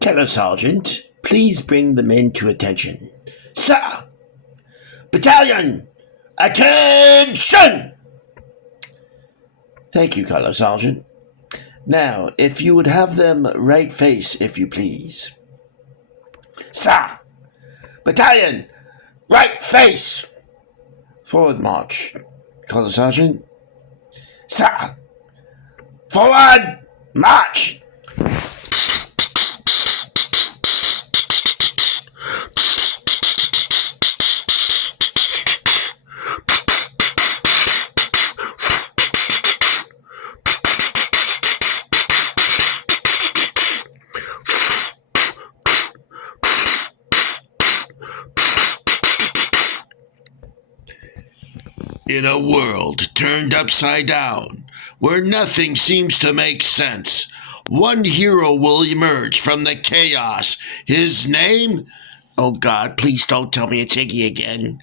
Colonel Sergeant, please bring the men to attention. Sir! Battalion! Attention! Thank you, Colonel Sergeant. Now, if you would have them right face, if you please. Sir! Battalion! Right face! Forward march. Colonel Sergeant. Sir! Forward march! In a world turned upside down, where nothing seems to make sense, one hero will emerge from the chaos. His name? Oh God, please don't tell me it's Iggy again.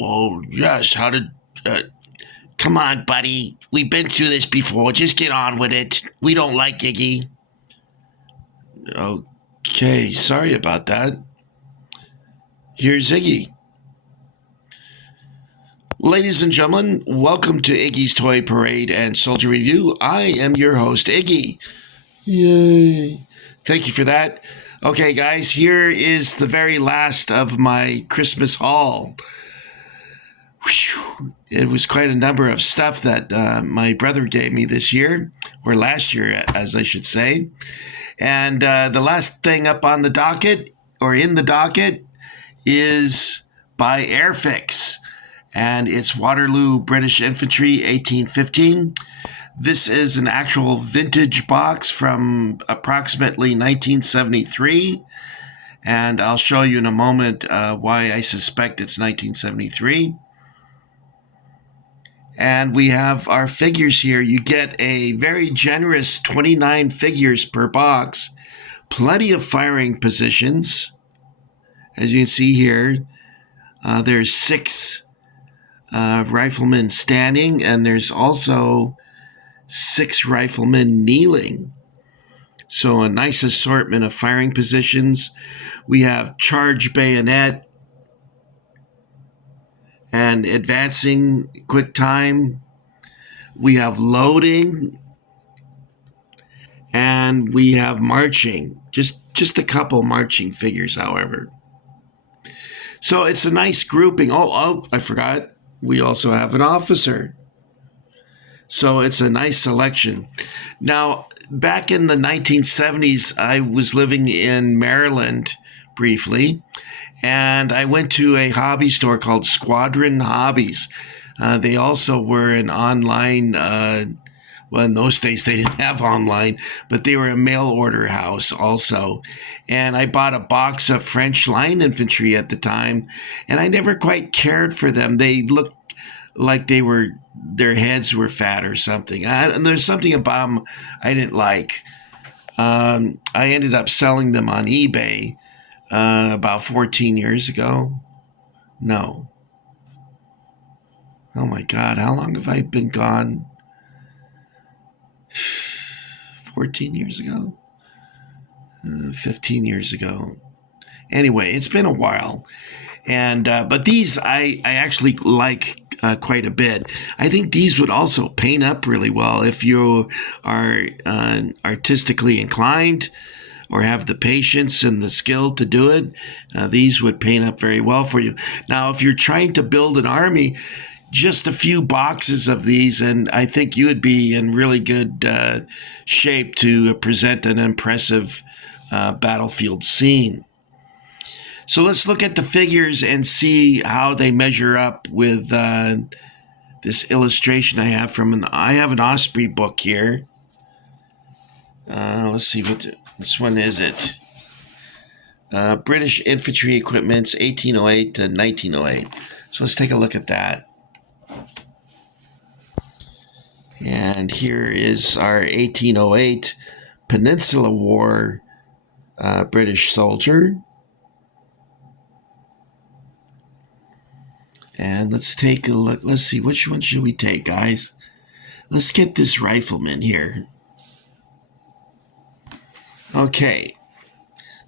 Oh, yes, how did... come on, buddy. We've been through this before. Just get on with it. We don't like Iggy. Okay, sorry about that. Here's Iggy. Ladies and gentlemen, welcome to Iggy's Toy Parade and Soldier Review. I am your host, Iggy. Yay. Thank you for that. Okay, guys, here is the very last of my Christmas haul. Whew. It was quite a number of stuff that my brother gave me this year, or last year, as I should say. And the last thing up on the docket, or in the docket, is by AIRFIX. And it's Waterloo British Infantry 1815. This is an actual vintage box from approximately 1973. And I'll show you in a moment why I suspect it's 1973. And we have our figures here. You get a very generous 29 figures per box. Plenty of firing positions. As you can see here, there's 6 riflemen standing, and there's also 6 riflemen kneeling. So a nice assortment of firing positions. We have charge bayonet and advancing quick time. We have loading, and we have marching. Just a couple marching figures, however. So it's a nice grouping. Oh, I forgot. We also have an officer. So it's a nice selection. Now, back in the 1970s, I was living in Maryland briefly, and I went to a hobby store called Squadron Hobbies. They also were an online, well, in those days they didn't have online, but they were a mail order house also. And I bought a box of French line infantry at the time, and I never quite cared for them. They looked like their heads were fat or something. And there's something about them I didn't like. I ended up selling them on eBay about 14 years ago. No. Oh my God, how long have I been gone? 14 years ago? 15 years ago. Anyway, it's been a while. And but these I actually like quite a bit. I think these would also paint up really well if you are artistically inclined or have the patience and the skill to do it. These would paint up very well for you. Now, if you're trying to build an army, just a few boxes of these, and I think you would be in really good shape to present an impressive battlefield scene. So let's look at the figures and see how they measure up with this illustration I have from I have an Osprey book here. Let's see, which one is it? British Infantry Equipments, 1808 to 1908. So let's take a look at that. And here is our 1808 Peninsula War British soldier. And let's take a look. Let's see, which one should we take, guys? Let's get this rifleman here. Okay.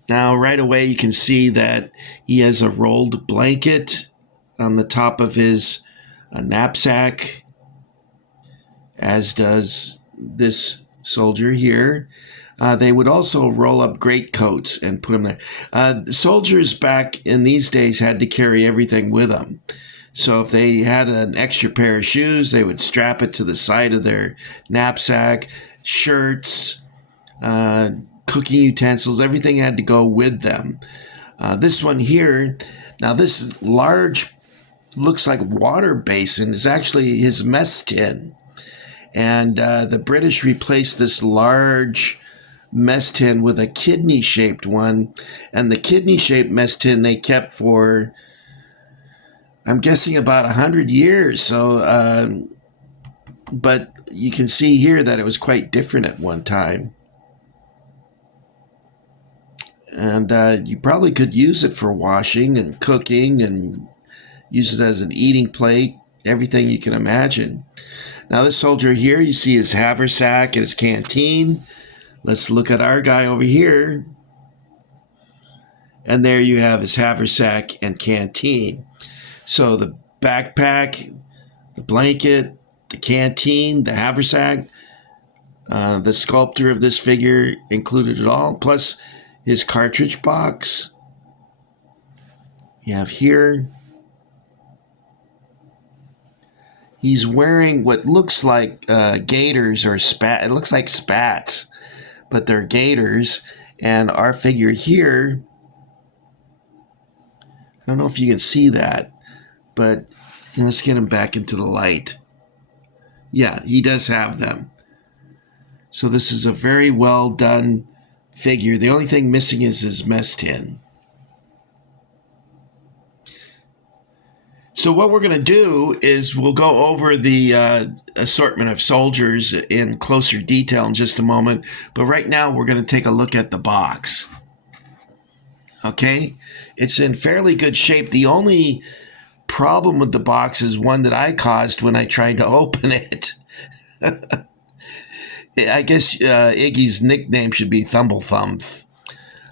Now, right away, you can see that he has a rolled blanket on the top of his knapsack, as does this soldier here. They would also roll up greatcoats and put them there. The soldiers back in these days had to carry everything with them. So if they had an extra pair of shoes, they would strap it to the side of their knapsack. Shirts, cooking utensils, everything had to go with them. This one here, now this large, looks like water basin, is actually his mess tin. And the British replaced this large mess tin with a kidney-shaped one. And the kidney-shaped mess tin they kept for, I'm guessing, about 100 years. So, but you can see here that it was quite different at one time. And you probably could use it for washing and cooking and use it as an eating plate, everything you can imagine. Now this soldier here, you see his haversack and his canteen. Let's look at our guy over here. And there you have his haversack and canteen. So the backpack, the blanket, the canteen, the haversack, the sculptor of this figure included it all, plus his cartridge box. You have here. He's wearing what looks like gaiters or spat. It looks like spats, but they're gaiters. And our figure here, I don't know if you can see that, but let's get him back into the light. Yeah, he does have them. So this is a very well done figure. The only thing missing is his mess tin. So what we're going to do is we'll go over the assortment of soldiers in closer detail in just a moment. But right now we're going to take a look at the box. Okay? It's in fairly good shape. The only problem with the box is one that I caused when I tried to open it. I guess Iggy's nickname should be Thumble-Thumph.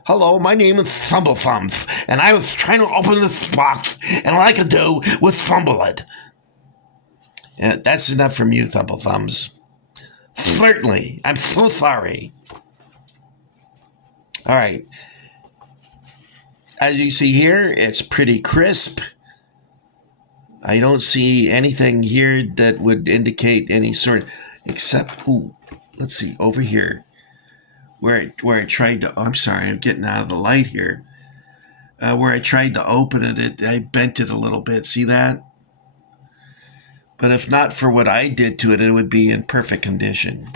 Hello, my name is Thumble-Thumph, and I was trying to open this box, and all I could do was fumble it. That's enough from you, Thumble-Thumbs. Certainly. I'm so sorry. All right. As you see here, it's pretty crisp. I don't see anything here that would indicate any sort of, except, let's see, over here. Where I tried to, I'm sorry, I'm getting out of the light here. Where I tried to open it, I bent it a little bit. See that? But if not for what I did to it, it would be in perfect condition.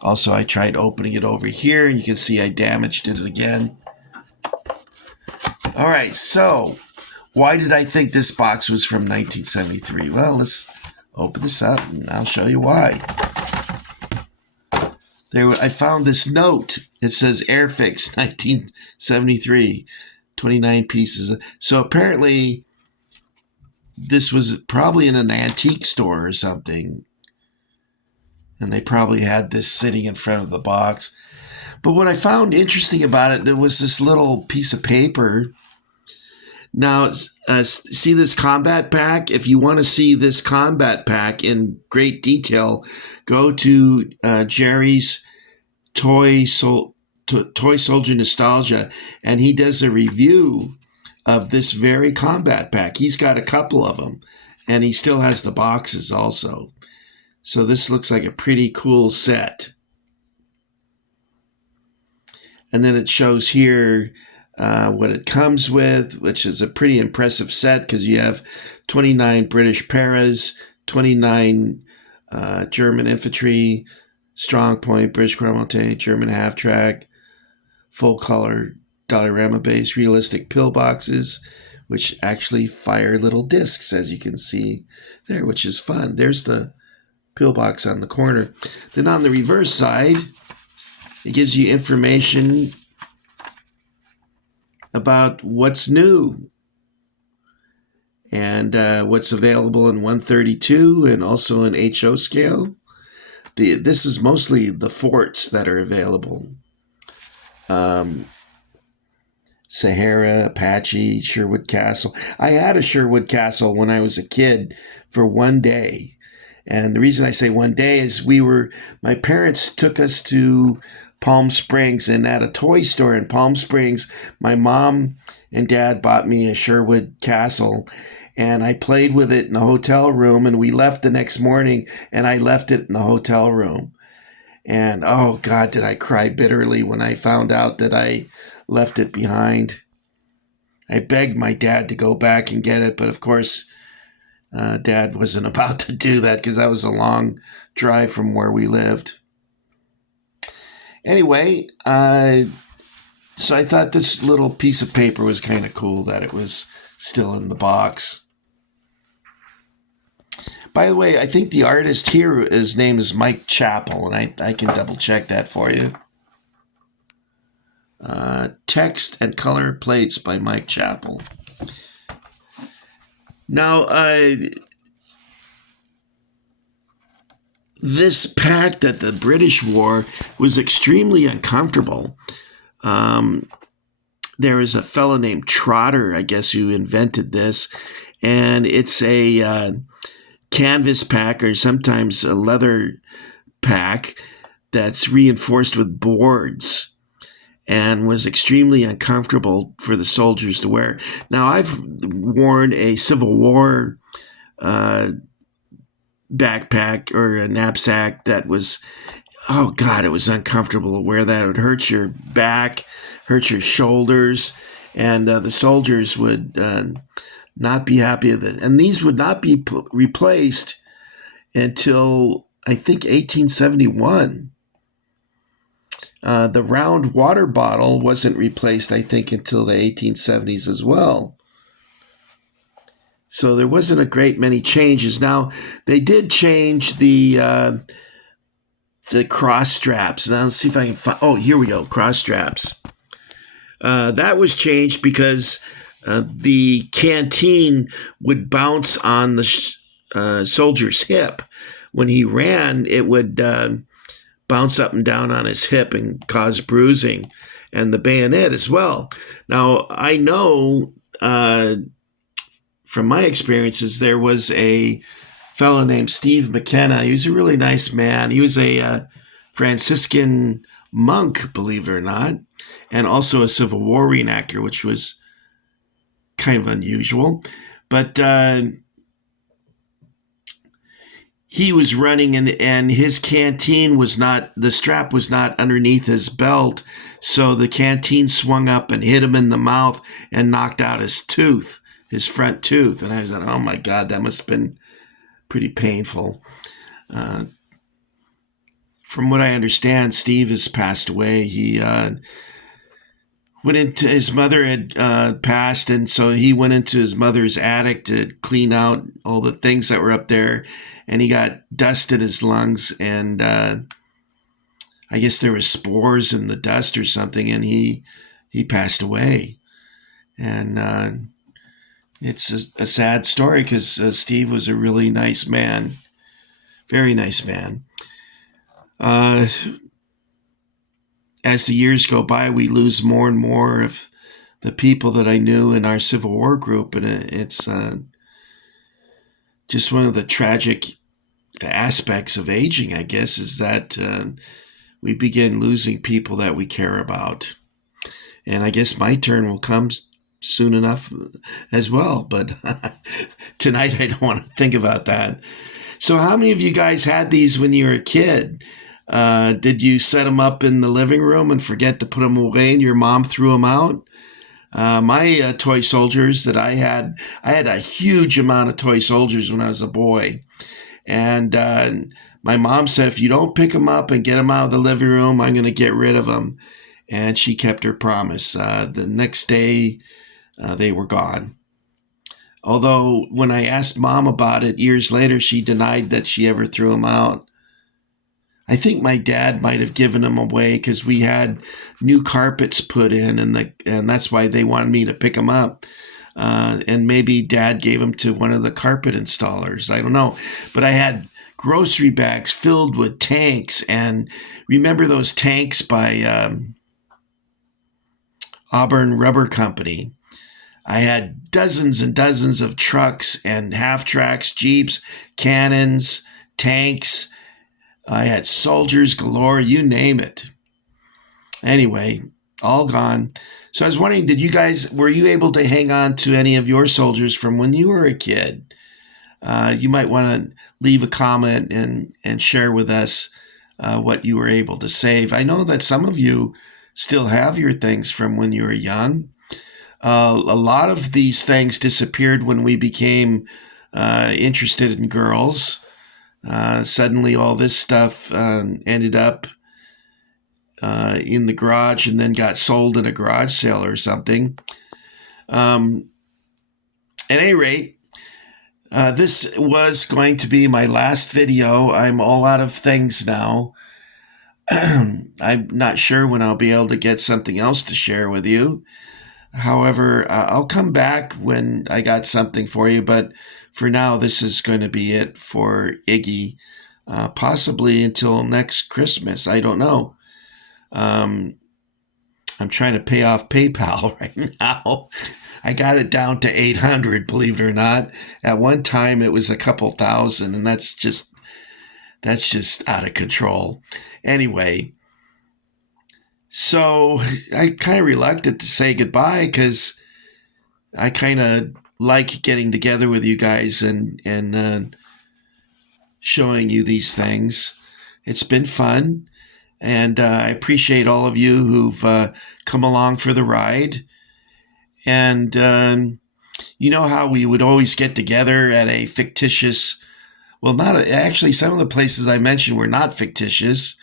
Also, I tried opening it over here, and you can see I damaged it again. All right, so why did I think this box was from 1973? Well, let's open this up, and I'll show you why. I found this note. It says AIRFIX 1973, 29 pieces. So apparently this was probably in an antique store or something. And they probably had this sitting in front of the box. But what I found interesting about it, there was this little piece of paper. Now, see this combat pack? If you want to see this combat pack in great detail, go to Jerry's Toy Soldier Nostalgia, and he does a review of this very combat pack. He's got a couple of them, and he still has the boxes also. So this looks like a pretty cool set. And then it shows here what it comes with, which is a pretty impressive set because you have 29 British paras, 29 German infantry, Strong Point, British Cross-Mountain, German half-track, full-color Dollarama-based realistic pillboxes, which actually fire little discs, as you can see there, which is fun. There's the pillbox on the corner. Then on the reverse side, it gives you information about what's new and what's available in 132 and also in HO scale. This is mostly the forts that are available. Sahara, Apache, Sherwood Castle. I had a Sherwood Castle when I was a kid for one day. And the reason I say one day is my parents took us to Palm Springs, and at a toy store in Palm Springs, my mom and dad bought me a Sherwood Castle, and I played with it in the hotel room, and we left the next morning, and I left it in the hotel room. And oh God, did I cry bitterly when I found out that I left it behind. I begged my dad to go back and get it, but of course, Dad wasn't about to do that because that was a long drive from where we lived. Anyway, so I thought this little piece of paper was kind of cool that it was still in the box. By the way, I think the artist here, his name is Mike Chappell, and I can double check that for you. Text and color plates by Mike Chappell. Now, this pack that the British wore was extremely uncomfortable. There is a fellow named Trotter, I guess, who invented this, and it's a canvas pack or sometimes a leather pack that's reinforced with boards and was extremely uncomfortable for the soldiers to wear. Now, I've worn a Civil War backpack or a knapsack that was, oh God, it was uncomfortable to wear that. It would hurt your back, hurt your shoulders, and the soldiers would not be happy with it. And these would not be replaced until, I think, 1871. The round water bottle wasn't replaced, I think, until the 1870s as well. So there wasn't a great many changes. Now, they did change the cross straps. Now, let's see if I can find... Oh, here we go, cross straps. That was changed because the canteen would bounce on the soldier's hip. When he ran, it would... bounce up and down on his hip and cause bruising, and the bayonet as well. Now, I know from my experiences, there was a fellow named Steve McKenna. He was a really nice man. He was a Franciscan monk, believe it or not, and also a Civil War reenactor, which was kind of unusual. But he was running, and his canteen was not, the strap was not underneath his belt, so the canteen swung up and hit him in the mouth and knocked out his tooth, his front tooth. And I was like, oh my God, that must have been pretty painful. From what I understand, Steve has passed away. He went into, his mother had passed, and so he went into his mother's attic to clean out all the things that were up there, and he got dust in his lungs, and I guess there was spores in the dust or something, and he passed away. And it's a sad story because Steve was a really nice man, very nice man. As the years go by, we lose more and more of the people that I knew in our Civil War group, and it's just one of the tragic aspects of aging, I guess, is that we begin losing people that we care about. And I guess my turn will come soon enough as well, but tonight I don't want to think about that. So how many of you guys had these when you were a kid? Did you set them up in the living room and forget to put them away and your mom threw them out? My toy soldiers that I had a huge amount of toy soldiers when I was a boy. And my mom said, if you don't pick them up and get them out of the living room, I'm going to get rid of them. And she kept her promise. The next day, they were gone. Although when I asked Mom about it years later, she denied that she ever threw them out. I think my dad might have given them away because we had new carpets put in, and that's why they wanted me to pick them up. And maybe Dad gave them to one of the carpet installers. I don't know. But I had grocery bags filled with tanks. And remember those tanks by Auburn Rubber Company? I had dozens and dozens of trucks and half-tracks, Jeeps, cannons, tanks. I had soldiers galore, you name it. Anyway, all gone. So I was wondering, were you able to hang on to any of your soldiers from when you were a kid? You might want to leave a comment and share with us what you were able to save. I know that some of you still have your things from when you were young. A lot of these things disappeared when we became interested in girls. Suddenly, all this stuff ended up in the garage and then got sold in a garage sale or something. At any rate, this was going to be my last video. I'm all out of things now. I'm not sure when I'll be able to get something else to share with you. However, I'll come back when I got something for you, but for now, this is going to be it for Iggy, possibly until next Christmas. I don't know. I'm trying to pay off PayPal right now. I got it down to 800, believe it or not. At one time, it was a couple thousand, and that's just out of control. Anyway, so I kind of reluctant to say goodbye because I kind of like getting together with you guys and showing you these things. It's been fun, and I appreciate all of you who've come along for the ride. And you know how we would always get together at a fictitious, well, actually, some of the places I mentioned were not fictitious,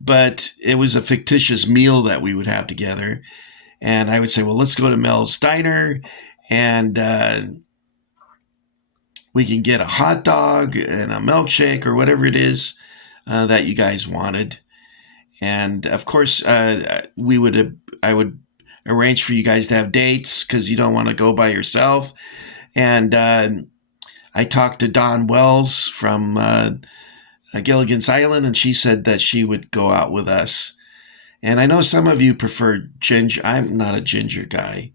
but it was a fictitious meal that we would have together. And I would say, well, let's go to Mel's Diner and we can get a hot dog and a milkshake or whatever it is that you guys wanted. And of course, I would arrange for you guys to have dates because you don't want to go by yourself. And I talked to Dawn Wells from Gilligan's Island, and she said that she would go out with us. And I know some of you prefer ginger. I'm not a ginger guy.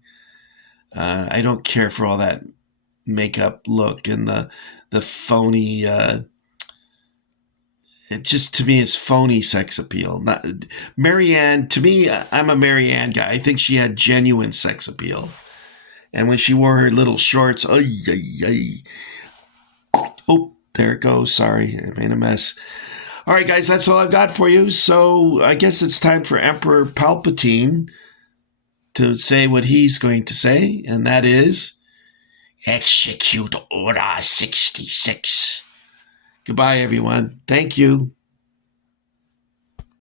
I don't care for all that makeup look and the phony. It just, to me, is phony sex appeal. Not Marianne. To me, I'm a Marianne guy. I think she had genuine sex appeal. And when she wore her little shorts, oh, there it goes. Sorry, I made a mess. All right, guys, that's all I've got for you. So I guess it's time for Emperor Palpatine to say what he's going to say, and that is, execute Order 66. Goodbye, everyone. Thank you.